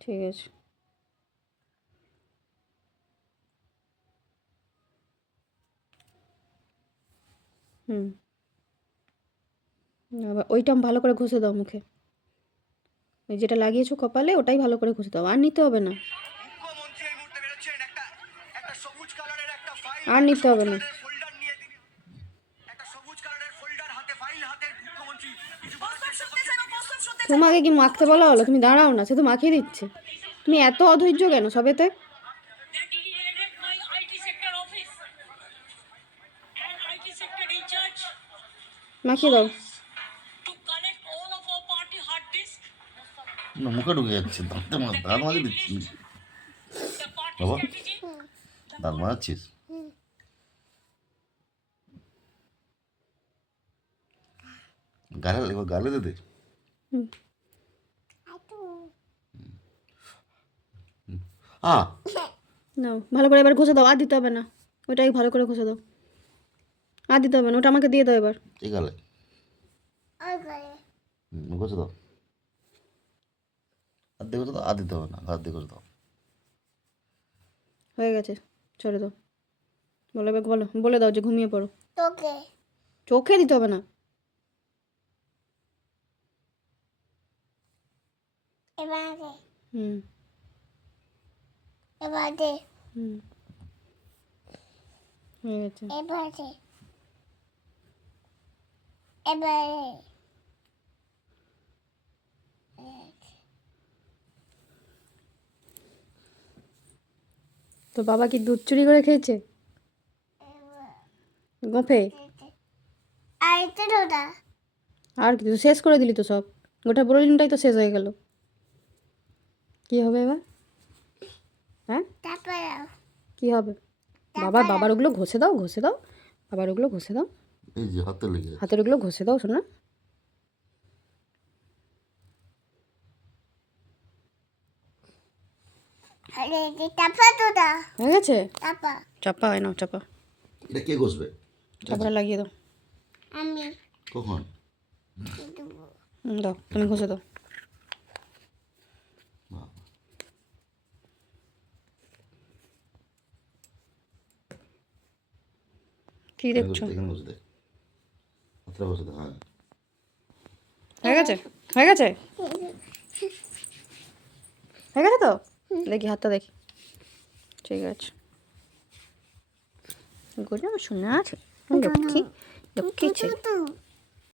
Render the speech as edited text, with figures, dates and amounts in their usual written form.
ঠিক আছে। আবার ওইটা ভালো করে ঘষে দাও মুখে, ওই যেটা লাগিয়েছো কপালে ওটাই ভালো করে ঘষে দাও, আর নিতে হবে না, আর নিতে হবে না। তোমাকে কি মাখতে বলা হলো? তুমি দাঁড়াও না, সে তো মাখিয়ে দিচ্ছে। তুমি এত অধৈর্য কেন সবেতে? মাখিয়ে দাও। না মুখে ঢুকে যাচ্ছে, দাঁত মাঝে দিচ্ছি বাবা, দাঁত মারাচ্ছিস? গালে গালে দে। নাও ভালো করে এবার ঘষে দাও, আর দিতে হবে না, ওইটাই ভালো করে ঘষে দাও, আর দিতে হবে না, ওটা আমাকে দিয়ে দাও এবার। এই গালে ঘষে দাও, আর দিয়ে ঘষে দাও, আর দিতে হবে না, হাত দিয়ে ঘষে দাও। হয়ে গেছে, ছেড়ে দাও। বলো এবার, বলো, বলে দাও যে ঘুমিয়ে পড়ো। চোখে দিতে হবে না। হুম হয়ে গেছে। তো বাবা কি দুধ চুরি করে খেয়েছে গোফে? আর কি, তো শেষ করে দিলি তো সব, গোটা ব্রোলিনটাই তো শেষ হয়ে গেল। কি হবে এবার? হ্যাঁ কি হবে? বাবার ওগুলো ঘষে দাও, ঘষে দাও, বাবার ওগুলো ঘষে দাও, এই যে হাতে লেগে যাচ্ছে। হাতের ওগুলো ঘষে দাও শোনা। হয়ে গেছে, চাপা হয় না, চাপা, এটা কে ঘষবে? চাপাটা লাগিয়ে দাও। কখন? দাও, তুমি ঘষে দাও। কি দেখছো? এখানে ঘষে দে, হাতটা ঘষে দে। হ্যাঁ হয়ে গেছে, হয়ে গেছে, হয়ে গেছে তো, দেখি হাতটা দেখি। ঠিক আছে, গোজা শোনা আছে, লক্ষ্মী লক্ষ্মী ছেলে।